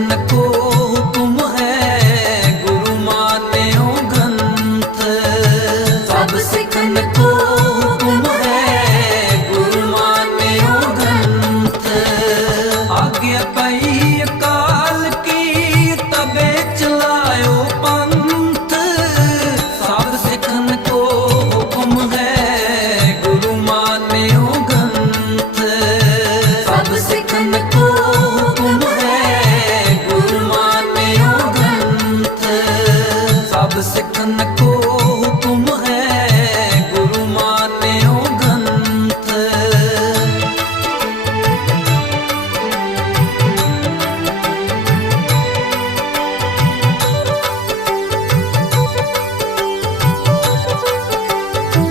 मन को हुक्म है गुरु मान्यो ग्रंथ सब सिखन को हुक्म है गुरु मान्यो ग्रंथ आज्ञा पई the second